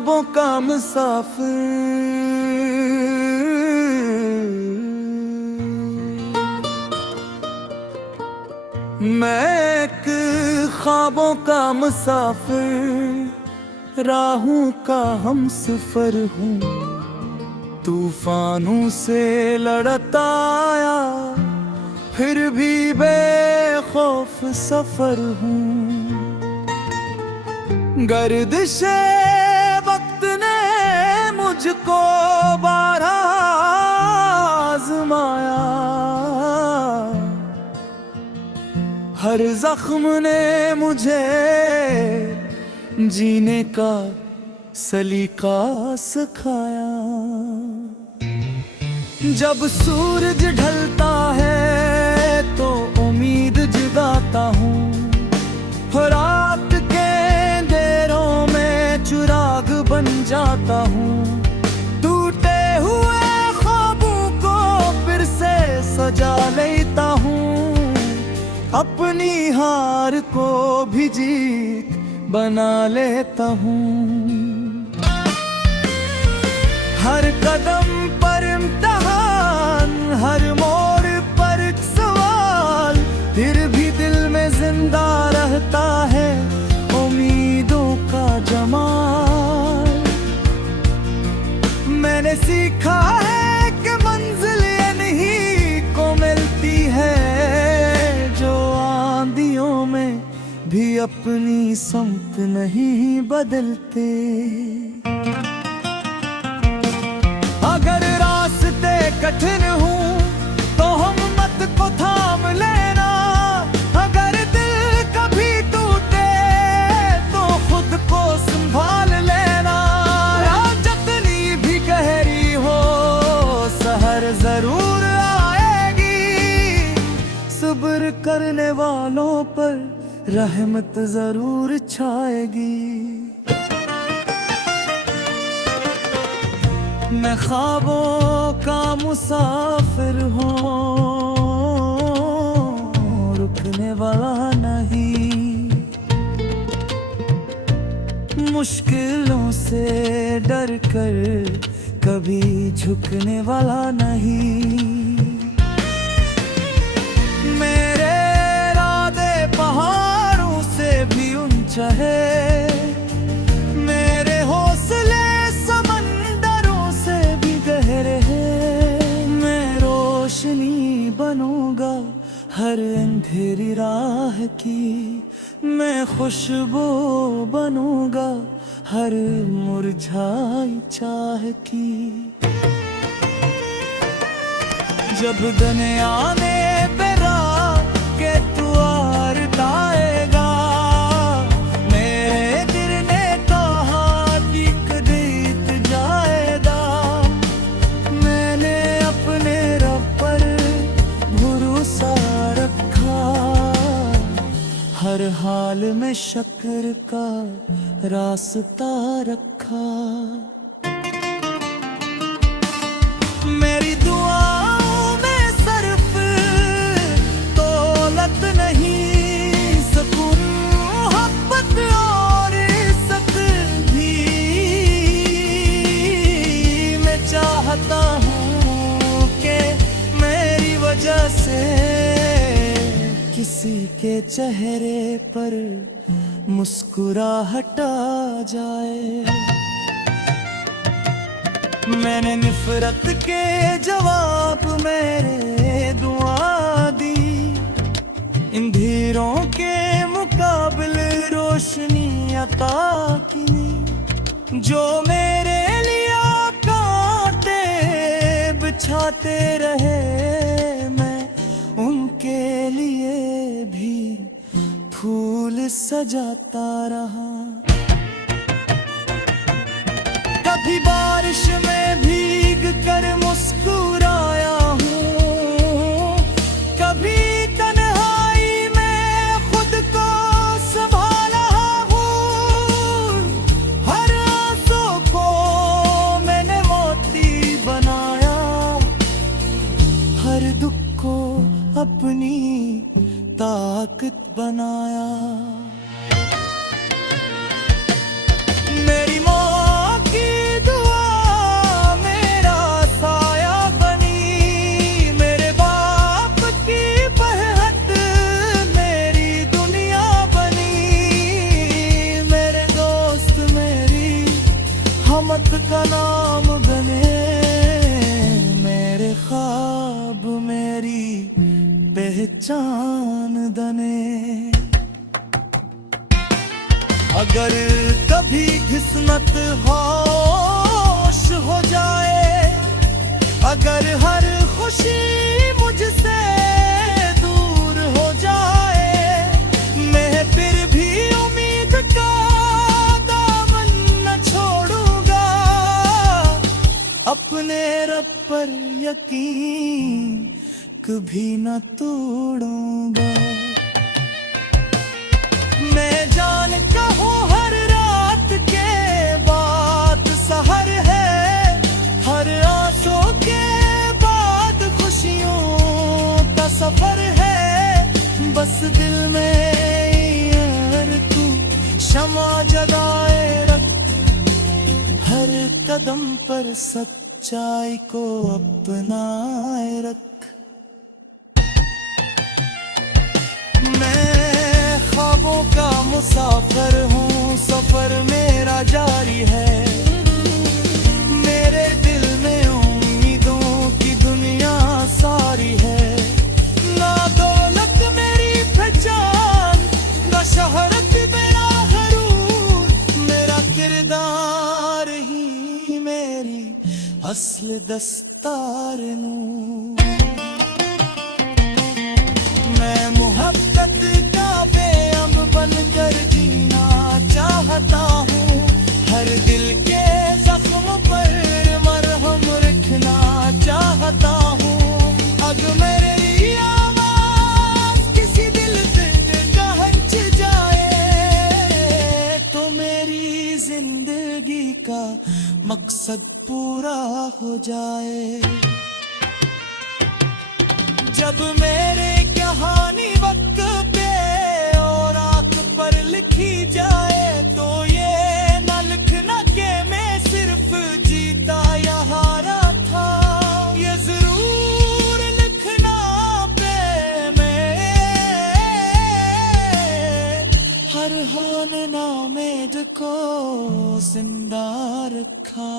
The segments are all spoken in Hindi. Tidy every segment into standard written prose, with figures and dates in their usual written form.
ख्वाबों का मुसाफिर, मैं एक ख्वाबों का मुसाफिर, राहों का हमसफर हूँ। तूफानों से लड़ता आया, फिर भी बेखौफ सफर हूँ। गर्दिशे वक्त ने मुझको बारहा आज़माया, हर जख्म ने मुझे जीने का सलीका सिखाया। जब सूरज ढलता है तो उम्मीद जगाता हूँ, रात के अंधेरों में चिराग बन जाता हूँ। टूटे हुए ख्वाबों को फिर से सजा लेता हूँ, अपनी हार को भी जीत बना लेता हूँ। हर कदम पर इम्तिहान, हर मोड़ पर एक सवाल, फिर भी दिल में जिंदा रहता है उम्मीदों का जमाल। मैंने सीखा है कि मंजिल ये नहीं को मिलती है, जो आंधियों में भी अपनी समत नहीं बदलते। अगर रास्ते कठिन हूँ तो हिम्मत को थाम लेना, अगर दिल कभी टूटे तो खुद को संभाल लेना। जितनी भी गहरी हो सहर जरूर आएगी, सब्र करने वालों पर रहमत जरूर छाएगी। मैं ख्वाबों का मुसाफिर हूँ, रुकने वाला नहीं। मुश्किलों से डर कर कभी झुकने वाला नहीं। मेरे इरादे पहाड़ों से भी ऊंचा है, मेरे हौसले समंदरों से भी गहरे हैं। मैं रोशनी बनूंगा हर अंधेरी राह की, मैं खुशबू बनूंगा हर मुरझाई चाह की। जब दिन आने पे राह के तू आएगा, मेरे दिल ने कहा दिख बीत जाएगा। मैंने अपने रब पर भरोसा रखा, हर हाल में शक्र का रास्ता रखा। मेरी दुआओं में सिर्फ दौलत नहीं, सुकून मोहब्बत और इज्जत भी मैं चाहता हूँ कि मेरी वजह से किसी के चेहरे पर मुस्कुराहट आ जाए। मैंने नफरत के जवाब मेरे दुआ दी, अंधेरों के मुकाबले रोशनी अता की। जो मेरे लिए कांटे बिछाते रहे, मैं उनके लिए भी फूल सजाता रहा। कभी बारिश में भीग कर मुस्कुराया हूँ, कभी तन्हाई में खुद को संभाला हूँ। हर आंसू को मैंने मोती बनाया, हर दुख को अपनी ताकत बनाया। मेरी मौत नाम बने, मेरे ख्वाब मेरी पहचान बने। अगर कभी किस्मत होश हो जाए, अगर हर खुशी मुझसे दूर हो जाए, मैं फिर भी उम्मीद का दामन न छोड़ूंगा, अपने रब पर यकीन कभी न तोड़ूंगा। मैं जानता हूँ हर रात के बाद सहर है, हर आंसू के बाद खुशियों का सफर है। बस दिल में यार तू शमा जगाए रख, हर कदम पर सच्चाई को अपनाए रख। मैं ख्वाबों का मुसाफिर हूँ, सफर मेरा जारी है। मेरे दिल में उम्मीदों की दुनिया सारी है। ना दौलत मेरी पहचान, ना शोहरत मेरा ग़रूर, मेरा किरदार ही मेरी असल दस्तार नूर। मैं मोहब्बत का बेअंब बनकर जीना चाहता हूँ, हर दिल के जख्म पर मरहम रखना चाहता हूँ। अगर मेरी आवाज़ किसी दिल का हंच जाए, तो मेरी जिंदगी का मकसद पूरा हो जाए। जब मेरे कहानी वक्त पे और आंख पर लिखी जाए, तो ये न लिखना कि मैं सिर्फ जीता या हारा था, ये जरूर लिखना पे मैं हर हाल नाउम्मीद को जिंदा रखा।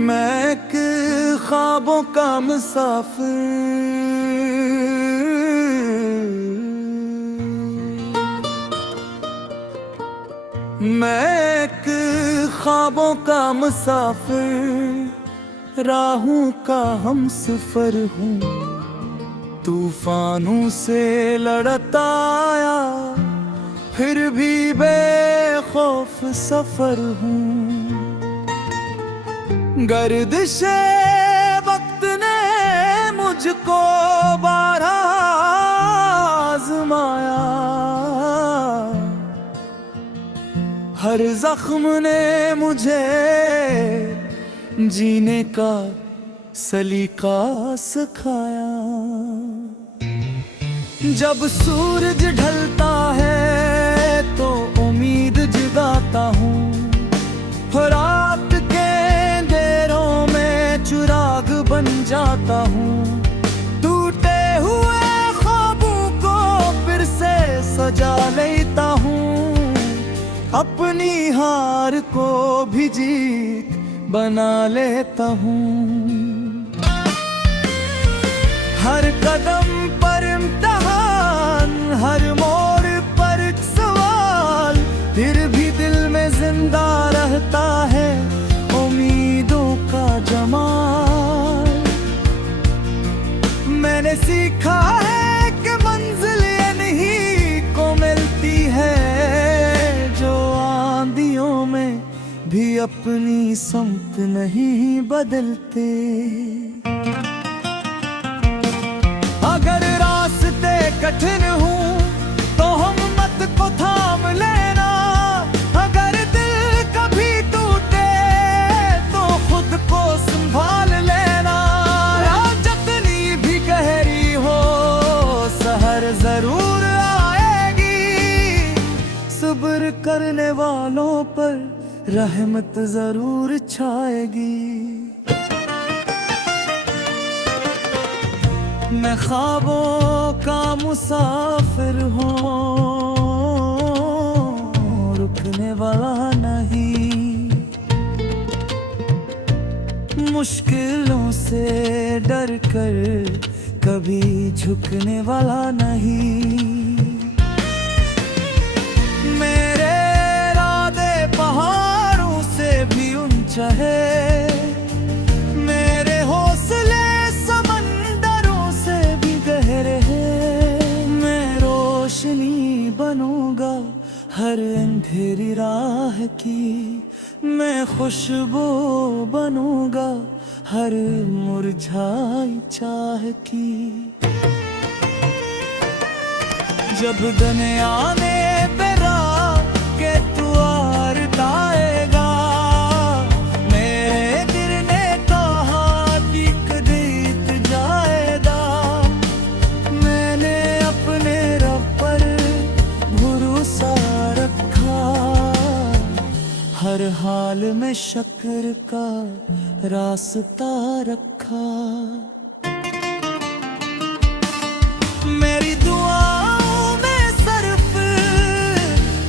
मैं एक ख्वाबों का मुसाफिर, मैं एक ख्वाबों का मुसाफिर, राहों का हमसफर हूँ। तूफानों से लड़ता आया, फिर भी बेखौफ सफर हूँ। गर्दिशे वक्त ने मुझको बारहा आज़माया, हर जख्म ने मुझे जीने का सलीका सिखाया। जब सूरज ढलता है तो उम्मीद जगाता हूँ, रात के अंधेरों में चिराग बन जाता हूँ। टूटे हुए ख्वाबों को फिर से सजा लेता हूँ, अपनी हार को भी जीत बना लेता हूँ। हर कदम पर इम्तिहान, हर मोड़ पर एक सवाल, फिर भी दिल में जिंदा रहता है उम्मीदों का जमाल। मैंने सीखा है कि मंजिल ये नहीं को मिलती है, जो आंधियों में भी अपनी समत नहीं बदलते। अगर रास्ते कठिन हूँ तो हिम्मत को थाम लेना, अगर दिल कभी टूटे तो खुद को संभाल लेना। जितनी भी गहरी हो सहर जरूर आएगी, सब्र करने वालों पर रहमत जरूर छाएगी। मैं ख्वाबों का मुसाफिर हूँ, रुकने वाला नहीं। मुश्किलों से डर कर कभी झुकने वाला नहीं। मेरे इरादे पहाड़ों से भी ऊंचा है, मेरे हौसले समंदरों से भी गहरे हैं। मैं रोशनी बनूंगा हर अंधेरी राह की, मैं खुशबू बनूंगा हर मुरझाई चाह की। जब दिन आने पे के तू आएगा, मेरे गिरने का हाथ एक बीत जाएगा। मैंने अपने रब पर भरोसा रखा, हर हाल में शक्र का रास्ता रखा। मेरी दुआओं में सिर्फ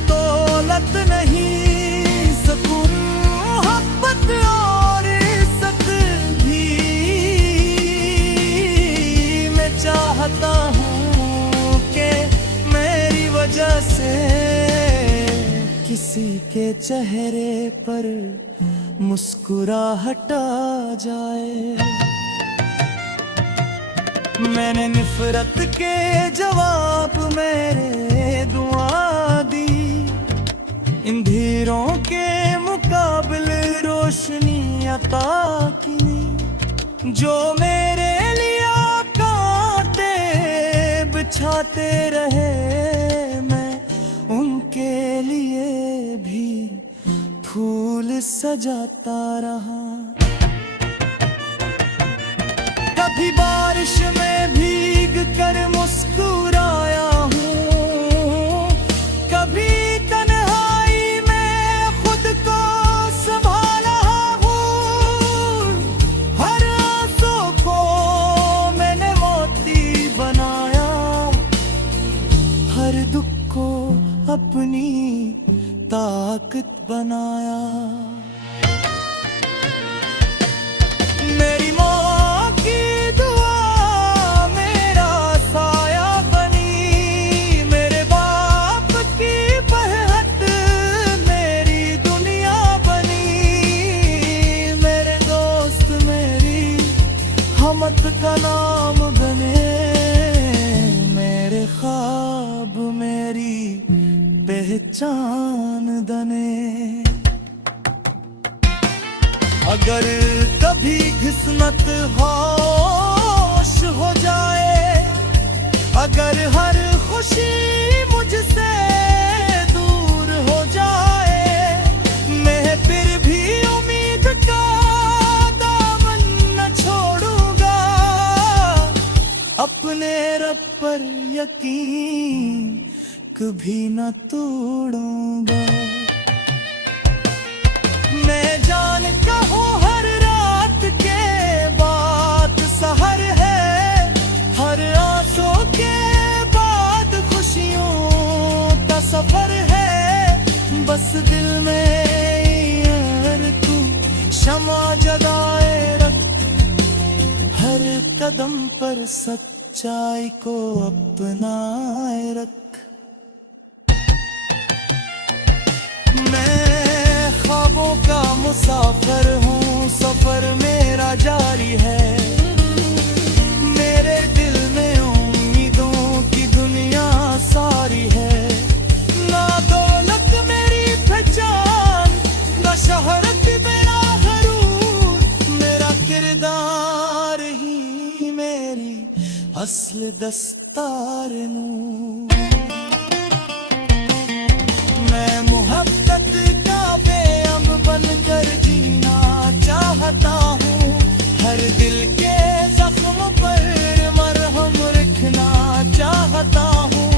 दौलत नहीं, सुकून मोहब्बत और इज्जत भी। मैं चाहता हूँ कि मेरी वजह से किसी के चेहरे पर मुस्कुराहट आ जाए। मैंने नफरत के जवाब मेरे दुआ दी, अंधेरों के मुकाबले रोशनी अता की। जो मेरे लिए कांटे बिछाते रहे, मैं उनके लिए भी फूल सजाता रहा। कभी बारिश में भीग कर मुस्कुराया हूँ, कभी तन्हाई में खुद को संभाला हूँ। हर आंसू को मैंने मोती बनाया, हर दुख को अपनी ताकत बनाया। मेरी माँ की दुआ मेरा साया बनी, मेरे बाप की पहल मेरी दुनिया बनी। मेरे दोस्त मेरी हमत का नाम बने, मेरे ख्वाब मेरी पहचान दने। अगर कभी किस्मत होश हो जाए, अगर हर खुशी मुझसे दूर हो जाए, मैं फिर भी उम्मीद का दामन न छोड़ूंगा। अपने रब पर यकीन कभी न तोड़ूंगा। मैं जानता हूँ हर रात के बाद सहर है, हर आंसू के बाद खुशियों का सफर है। बस दिल में यार तू शमा जगाए रख, हर कदम पर सच्चाई को अपनाए रख। मैं ख्वाबों का मुसाफिर हूँ, सफर मेरा जारी है। मेरे दिल में उम्मीदों की दुनिया सारी है। ना दौलत मेरी पहचान, ना शोहरत मेरा ग़रूर, मेरा किरदार ही मेरी असल दस्तार नूर। मैं मोहब्बत का बेअंब बनकर जीना चाहता हूँ, हर दिल के जख्म पर मरहम रखना चाहता हूँ।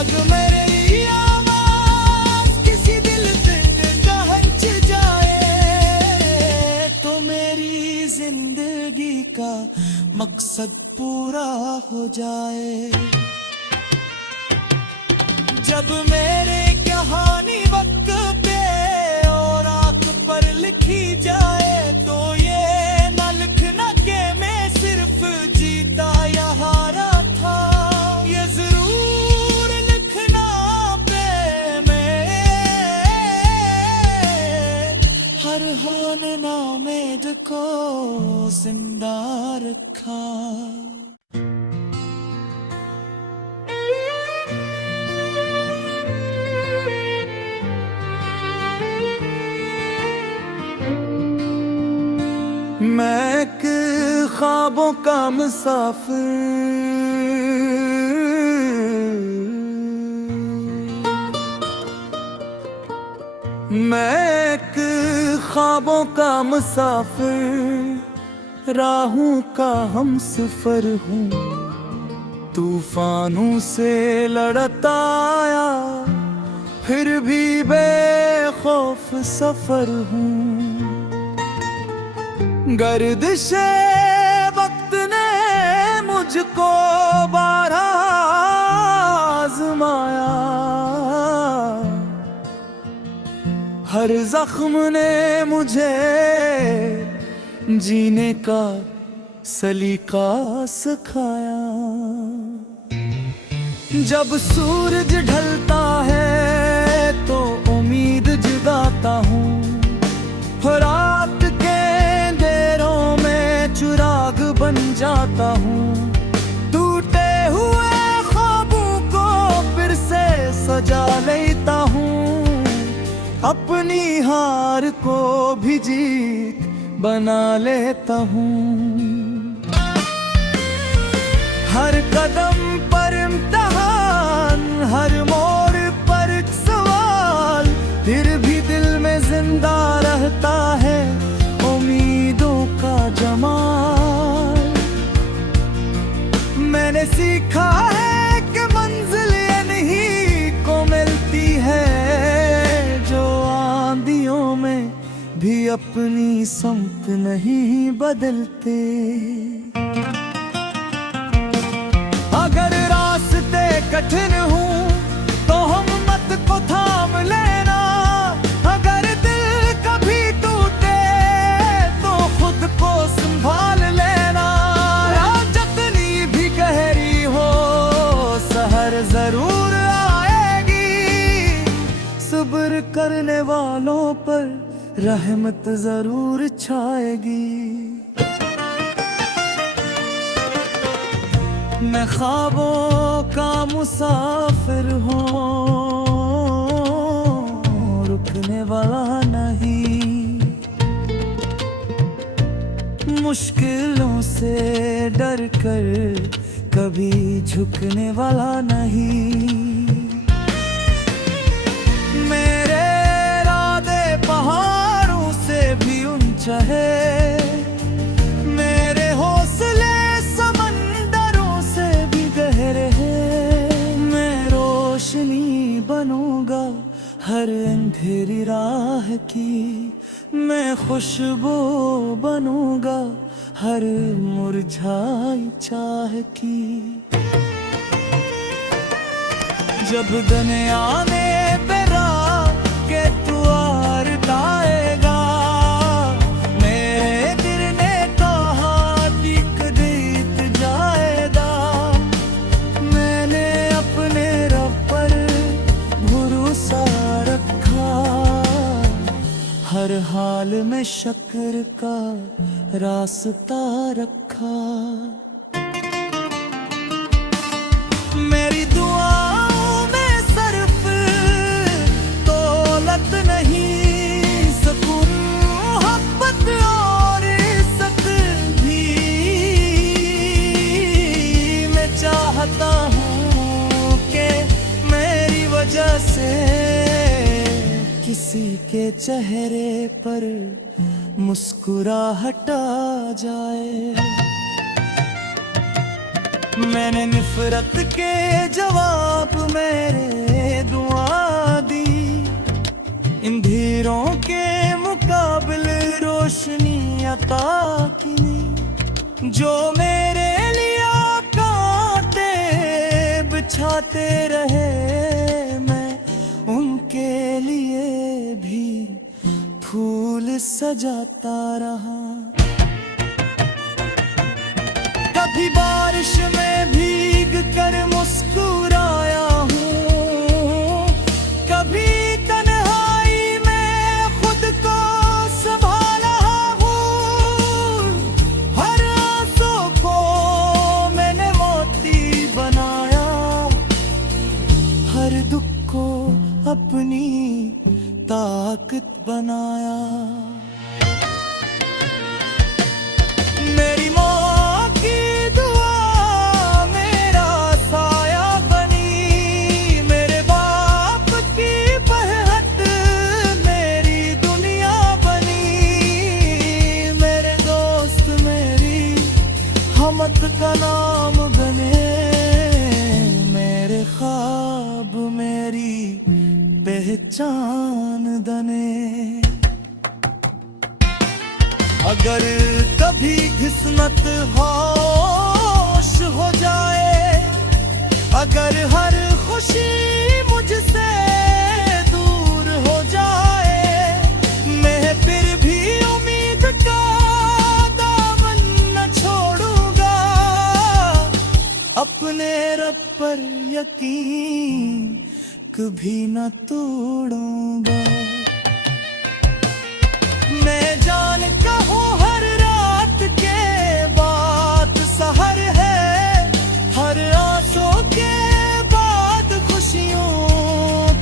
अगर मेरी आवाज़ किसी दिल पे पहुँच जाए, तो मेरी जिंदगी का मकसद मकसद पूरा हो जाए। जब मेरे कहानी वक्त पे और आंख पर लिखी जाए, तो ये न लिखना कि मैं सिर्फ जीता या हारा था, ये जरूर लिखना पे मैं हर होने ना उम्मीद को जिंदा रखा। मैं एक ख्वाबों का मुसाफिर, मैं एक ख्वाबों का मुसाफिर, राहों का हमसफर हूँ। तूफानों से लड़ता आया, फिर भी बेखौफ सफर हूँ। गर्दिशे वक्त ने मुझको बारहा आज़माया, हर जख्म ने मुझे जीने का सलीका सिखाया। जब सूरज ढलता है तो उम्मीद जगाता हूँ, रात के अंधेरों में चिराग बन जाता हूँ। टूटे हुए ख्वाबों को फिर से सजा लेता हूँ, अपनी हार को भी जीत बना लेता हूँ। हर कदम पर इम्तिहान, हर मोड़ पर एक सवाल, फिर भी दिल में जिंदा रहता है उम्मीदों का जमाल। मैंने सीखा है कि मंजिल ये नहीं को मिलती है, जो आंधियों में भी अपनी समत नहीं बदलते। अगर रास्ते कठिन हूँ तो हिम्मत को थाम लेना, अगर दिल कभी टूटे तो खुद को संभाल लेना। जितनी भी गहरी हो सहर जरूर आएगी, सब्र करने वालों पर रहमत जरूर छाएगी। मैं ख्वाबों का मुसाफिर हूँ, रुकने वाला नहीं। मुश्किलों से डर कर कभी झुकने वाला नहीं। मेरे इरादे पहाड़ों से भी ऊंचा है, मेरे हौसले समंदरों से भी गहरे हैं। मैं रोशनी बनूंगा हर अंधेरी राह की, मैं खुशबू बनूंगा हर मुरझाई चाह की। जब दिन आने पे के तू आएगा, मेरे गिरने का हाथ एक बीत जाएगा। मैंने अपने रब पर भरोसा रखा, हर हाल में शक्र का रास्ता रखा। मेरी दुआओं में सिर्फ दौलत नहीं, सुकून मोहब्बत और इज्जत भी मैं चाहता हूँ कि मेरी वजह से किसी के चेहरे पर मुस्कुराहट आ जाए। मैंने नफरत के जवाब मेरे दुआ दी, अंधेरों के मुकाबले रोशनी अता की। जो मेरे लिए कांटे बिछाते रहे, मैं उनके लिए भी फूल सजाता रहा। कभी बारिश में भीग कर मुस्कुराया हूँ, कभी तन्हाई में खुद को संभाला हूँ। हर आंसू को मैंने मोती बनाया, हर दुख को अपनी ताकत बनाया। मेरी माँ की दुआ मेरा साया बनी, मेरे बाप की पहल मेरी दुनिया बनी। मेरे दोस्त मेरी हमत का नाम बने, मेरे ख्वाब मेरी पहचान बने। अगर कभी किस्मत होश हो जाए, अगर हर खुशी मुझसे दूर हो जाए, मैं फिर भी उम्मीद का दामन न छोड़ूंगा। अपने रब पर यकीन कभी न तोड़ूंगा। मैं जानता हूँ हर रात के बाद सहर है, हर आंसू के बाद खुशियों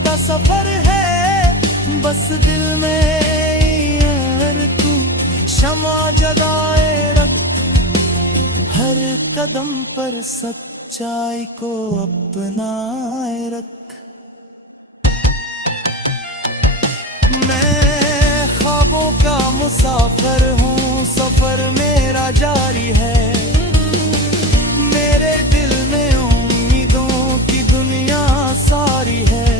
का सफर है। बस दिल में यार तू शमा जगाए रख, हर कदम पर सच्चाई को अपनाए रख। मैं ख्वाबों का मुसाफिर हूँ, सफर मेरा जारी है। मेरे दिल में उम्मीदों की दुनिया सारी है।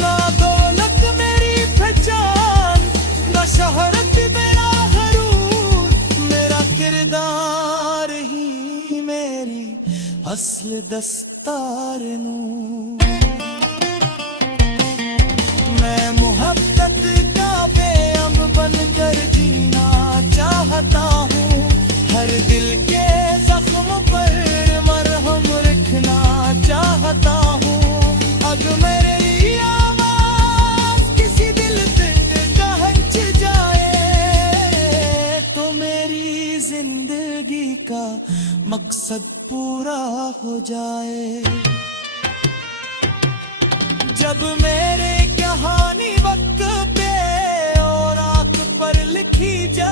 ना दौलत मेरी पहचान, ना शोहरत मेरा हरूर, मेरा किरदार ही मेरी असल दस्तार नूर। मैं मोहब्बत का बेअंब बनकर जीना चाहता हूँ, हर दिल के जख्म पर मरहम रखना चाहता हूँ। अगर मेरी आवाज किसी दिल पे पहुंच जाए, तो मेरी जिंदगी का मकसद पूरा हो जाए। जब मेरे कहानी वक्त पे और आंख पर लिखी जाए,